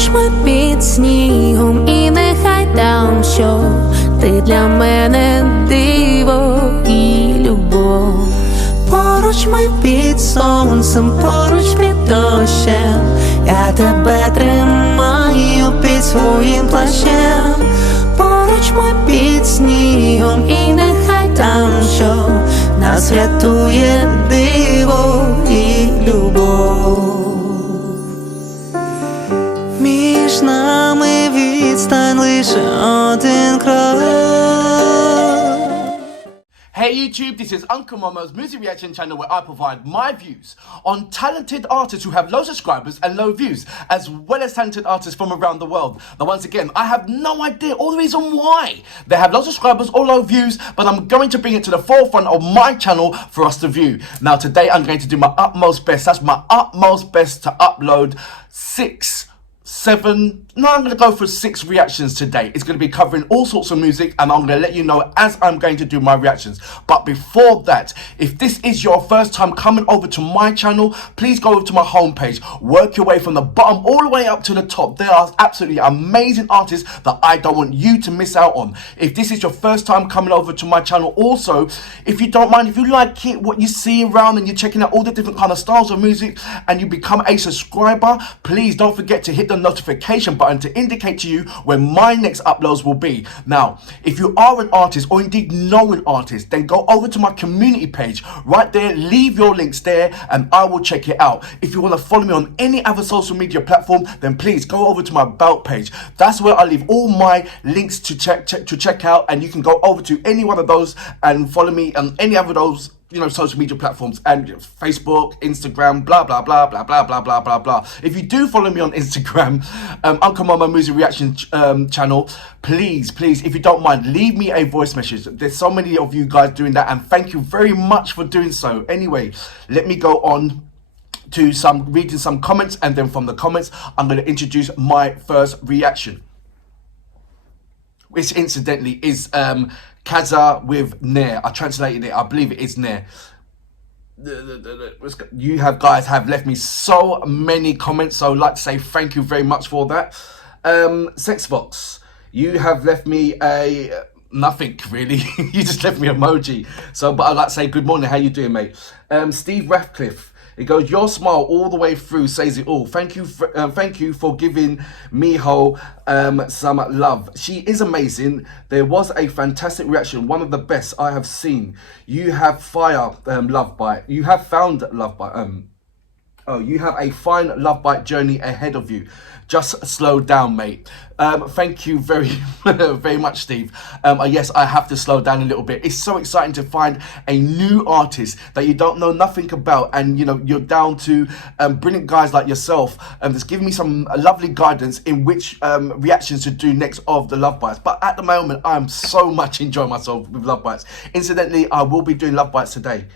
Поруч ми під снігом, і нехай там що ти для мене диво і любов. Поруч ми під сонцем, поруч під дощем, я тебе тримаю під своїм плащем. Поруч ми під снігом, і нехай там що нас рятує диво і любов. Між нами відстань лише один крок. Hey YouTube, this is Uncle Momo's music reaction channel where I provide my views on talented artists who have low subscribers and low views, as well as talented artists from around the world. Now once again, I have no idea or the reason why they have low subscribers or low views, but I'm going to bring it to the forefront of my channel for us to view. Now today I'm going to do my utmost best, that's my utmost best, to upload I'm going to go for 6 reactions today. It's going to be covering all sorts of music, and I'm going to let you know as I'm going to do my reactions. But before that, if this is your first time coming over to my channel, please go over to my homepage, work your way from the bottom all the way up to the top. There are absolutely amazing artists that I don't want you to miss out on. If this is your first time coming over to my channel, also, if you don't mind, if you like it, what you see around, and you're checking out all the different kind of styles of music, and you become a subscriber, please don't forget to hit the notification button to indicate to you when my next uploads will be. Now, if you are an artist or indeed know an artist, then go over to my community page right there, leave your links there, and I will check it out. If you want to follow me on any other social media platform, then please go over to my About page. That's where I leave all my links to check out, and you can go over to any one of those and follow me on any other of those, you know, social media platforms, and Facebook, Instagram, blah blah blah blah blah blah blah blah blah. If you do follow me on Instagram, Uncle Momo Music Reaction channel, please, if you don't mind, leave me a voice message. There's so many of you guys doing that, and thank you very much for doing so. Anyway, let me go on to reading some comments, and then from the comments, I'm going to introduce my first reaction, which incidentally is KAZKA with Nair. I translated it, I believe it is Nair. You guys have left me so many comments, so I'd like to say thank you very much for that. Sexbox, you have left me a nothing really. You just left me emoji. So, but I'd like to say good morning. How you doing, mate? Steve Ratcliffe, it goes, your smile all the way through says it all. Thank you for giving Miho some love. She is amazing. There was a fantastic reaction, one of the best I have seen. You have love bite. You have found love bite. You have a fine love bite journey ahead of you. Just slow down, mate. Thank you very, very much, Steve. Yes, I have to slow down a little bit. It's so exciting to find a new artist that you don't know nothing about, and you know you're down to brilliant guys like yourself. That's giving me some lovely guidance in which reactions to do next of the Love Bites. But at the moment, I'm so much enjoying myself with Love Bites. Incidentally, I will be doing Love Bites today.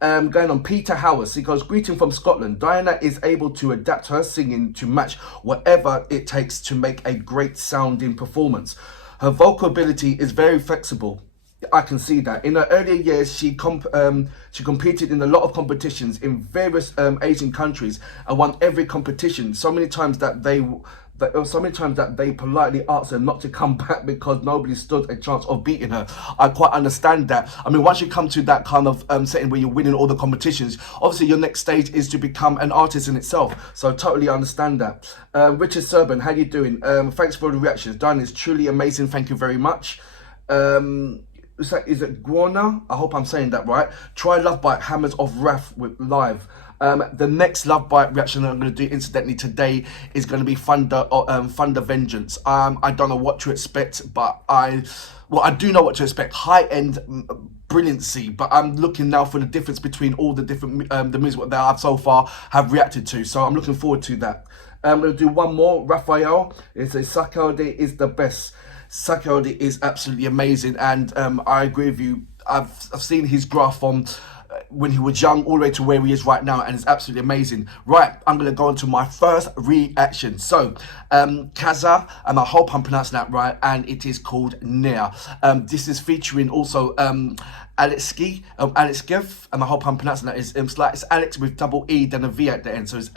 Going on, Peter Howes, he goes, greeting from Scotland. Diana is able to adapt her singing to match whatever it takes to make a great sounding performance. Her vocal ability is very flexible. I can see that. In her earlier years, she competed in a lot of competitions in various Asian countries and won every competition. So many times that they politely asked her not to come back because nobody stood a chance of beating her. I quite understand that. I mean, once you come to that kind of setting where you're winning all the competitions, obviously your next stage is to become an artist in itself. So I totally understand that. Richard Serban, how you doing? Thanks for the reactions. Diana is truly amazing. Thank you very much. Is it Guana? I hope I'm saying that right. Try Love Bite Hammers of Wrath with live. The next Love Bite reaction I'm going to do incidentally today is going to be Thunder Vengeance. I don't know what to expect, but I do know what to expect. High-end brilliancy, but I'm looking now for the difference between all the different the music that I've so far have reacted to. So I'm looking forward to that. I'm going to do one more. Raphael, it says Sakode is the best. Sakode is absolutely amazing, and I agree with you. I've seen his graph from when he was young all the way to where he is right now, and it's absolutely amazing. Right, I'm going to go into my first reaction. So, KAZKA, and I hope I'm pronouncing that right, and it is called Nair. This is featuring also ALEKSEEV, and I hope I'm pronouncing that. It's Alex with double E, then a V at the end, so it's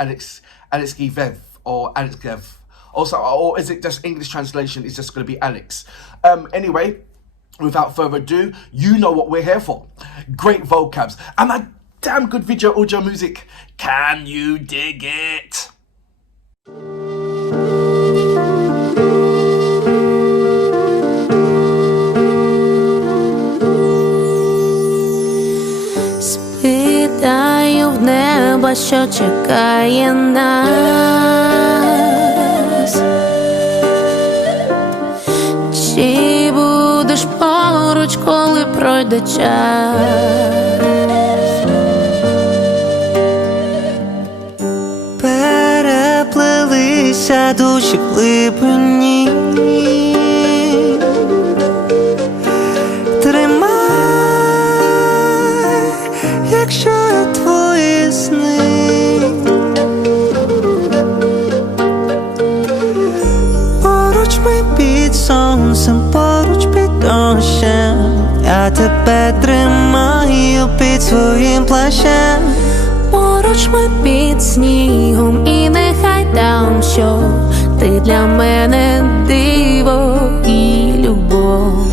ALEKSEEV or ALEKSEEV. Also, or is it just English translation? It's just going to be Alex. Anyway, without further ado, you know what we're here for. Great vocabs and a damn good video audio music. Can you dig it? Спитаю в неба, що чекає нас. Чи будеш поруч, коли пройде час? Переплелися душі в липні. Тримай, якщо я твої сни. Поруч ми під сонцем, поруч під дощем. Я тебе тримаю під своїм плащем. Поруч ми під снігом, і нехай там що ти для мене диво і любов.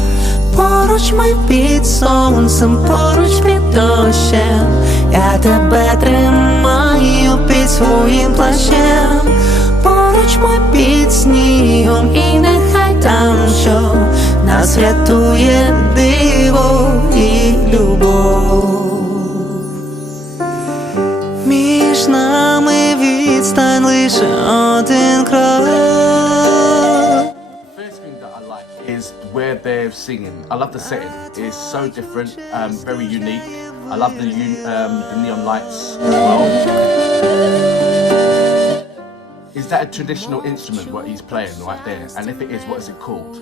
Поруч ми під сонцем, поруч під дощем. Я тебе тримаю під своїм плащем. Поруч ми під снігом, і нехай там що нас рятує диво і любов. Між нами відстань лише один крок. First thing that I like is where they're singing. I love the setting. It's so different, very unique. I love the neon lights as well. Is that a traditional instrument what he's playing right there? And if it is, what is it called?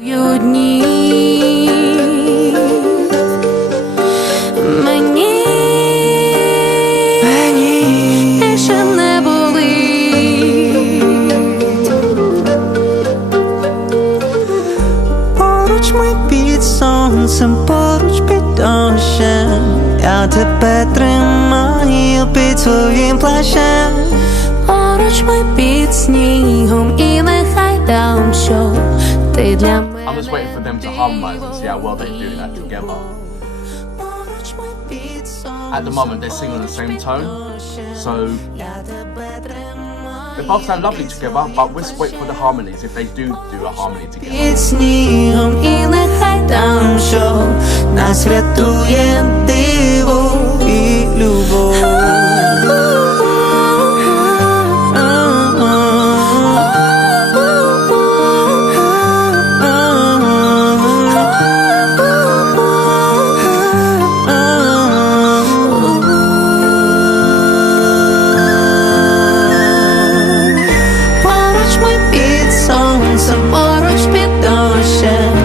Більше не болить. Поруч ми під сонцем, поруч під дощем. Я тебе тримаю під своїм плащем. Поруч ми під снігом, і нехай там що ти для мене. I'm just waiting for them to harmonise and see how well they do that together. At the moment they're singing on the same tone, so they both sound lovely together, but let's wait for the harmonies if they do a harmony together. Під снігом, і нехай там що нас рятує диво і любов. Поруч під дощем,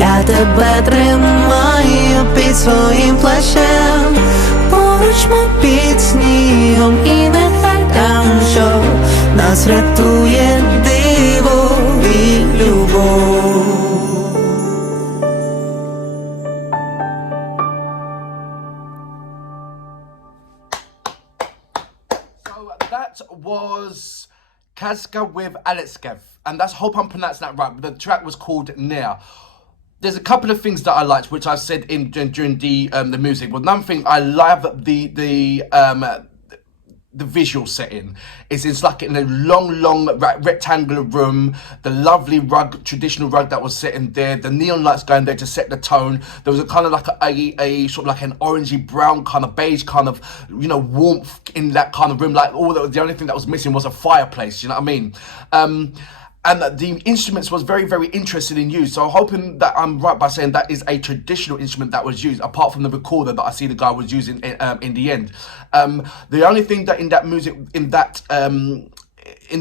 я тебе тримаю під своїм плащем. Поруч ми під снігом, і нехай там що нас рятує диво і любов. So that was KAZKA with ALEKSEEV, and that's, hope I'm pronouncing that right, but the track was called Near. There's a couple of things that I liked, which I said during the music. Well, one thing I love the visual setting. It's like in a long rectangular room, the lovely rug, traditional rug that was sitting there, the neon lights going there to set the tone. There was a kind of like a sort of like an orangey brown kind of beige kind of, you know, warmth in that kind of room. Like the only thing that was missing was a fireplace, you know what I mean? And the instruments was very interested in use. So I'm hoping that I'm right by saying that is a traditional instrument that was used, apart from the recorder that I see the guy was using in the end. The only thing that in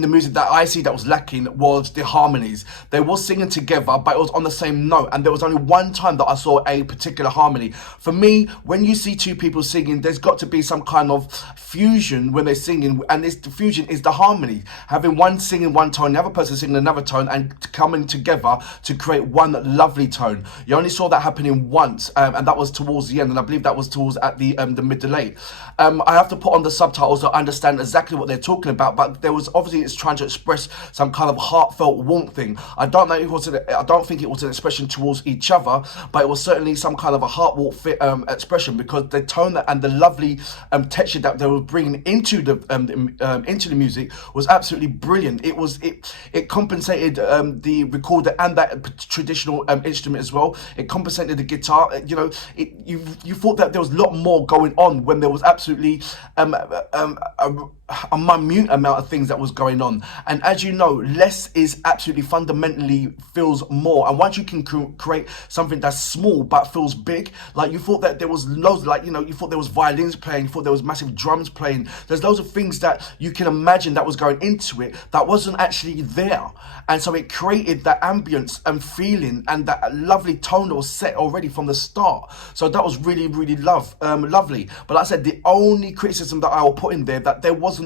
the music that I see that was lacking was the harmonies. They were singing together, but it was on the same note, and there was only one time that I saw a particular harmony. For me, when you see two people singing, there's got to be some kind of fusion when they're singing, and the fusion is the harmony. Having one singing one tone, the other person singing another tone, and coming together to create one lovely tone. You only saw that happening once, and that was towards the end, and I believe that was towards at the mid to late. I have to put on the subtitles to understand exactly what they're talking about, but there was obviously it's trying to express some kind of heartfelt warmth thing. I don't think it was an expression towards each other, but it was certainly some kind of a heartfelt expression, because the tone and the lovely texture that they were bringing into the music was absolutely brilliant. It compensated the recorder and that traditional instrument as well. It compensated the guitar. You know, you thought that there was a lot more going on when there was absolutely a minute amount of things that was going on. And as you know, less is absolutely fundamentally feels more. And once you can create something that's small but feels big, like you thought that there was loads, like, you know, you thought there was violins playing, you thought there was massive drums playing. There's loads of things that you can imagine that was going into it that wasn't actually there. And so it created that ambience and feeling and that lovely tone that was set already from the start. So that was really, really lovely. But like I said, the only criticism that I will put in there, that there wasn't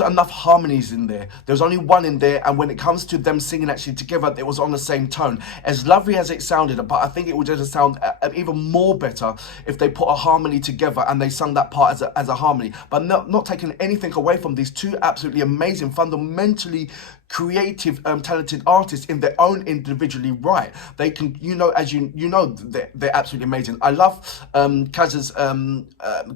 enough harmonies in there. There was only one in there, and when it comes to them singing actually together, it was on the same tone. As lovely as it sounded, but I think it would just sound even more better if they put a harmony together and they sung that part as a harmony. But not taking anything away from these two absolutely amazing, fundamentally creative, talented artists in their own individually right. They can, you know, as you know, they're absolutely amazing. I love KAZKA's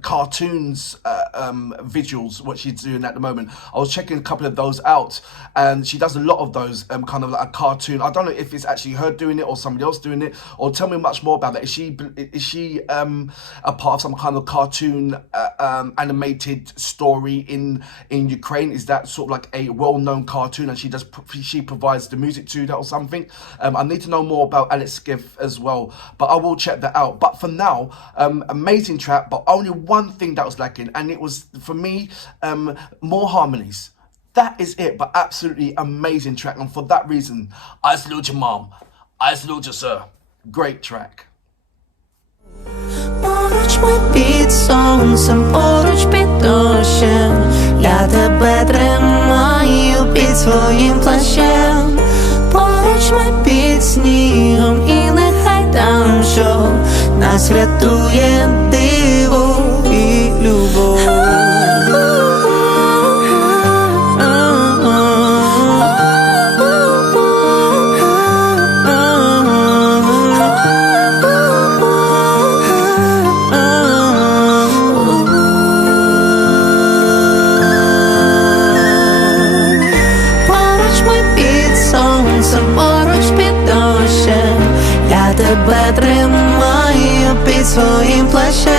cartoons visuals, what she's doing at the moment. I was checking a couple of those out, and she does a lot of those kind of like a cartoon. I don't know if it's actually her doing it or somebody else doing it, or tell me much more about that. Is she a part of some kind of cartoon animated story in Ukraine? Is that sort of like a well-known cartoon, and she provides the music to that or something? I need to know more about ALEKSEEV as well, but I will check that out. But for now, amazing track, but only one thing that was lacking, and it was, for me, more harmonies. That is it, but absolutely amazing track, and for that reason, I salute you, mom. I salute you, sir. Great track. Поруч ми під сонцем, поруч під дощем, я тебе тримаю під своїм плащем. Поруч ми під снігом, і нехай там що нас рятує диво і любов. Я тебе тримаю під своїм плащем.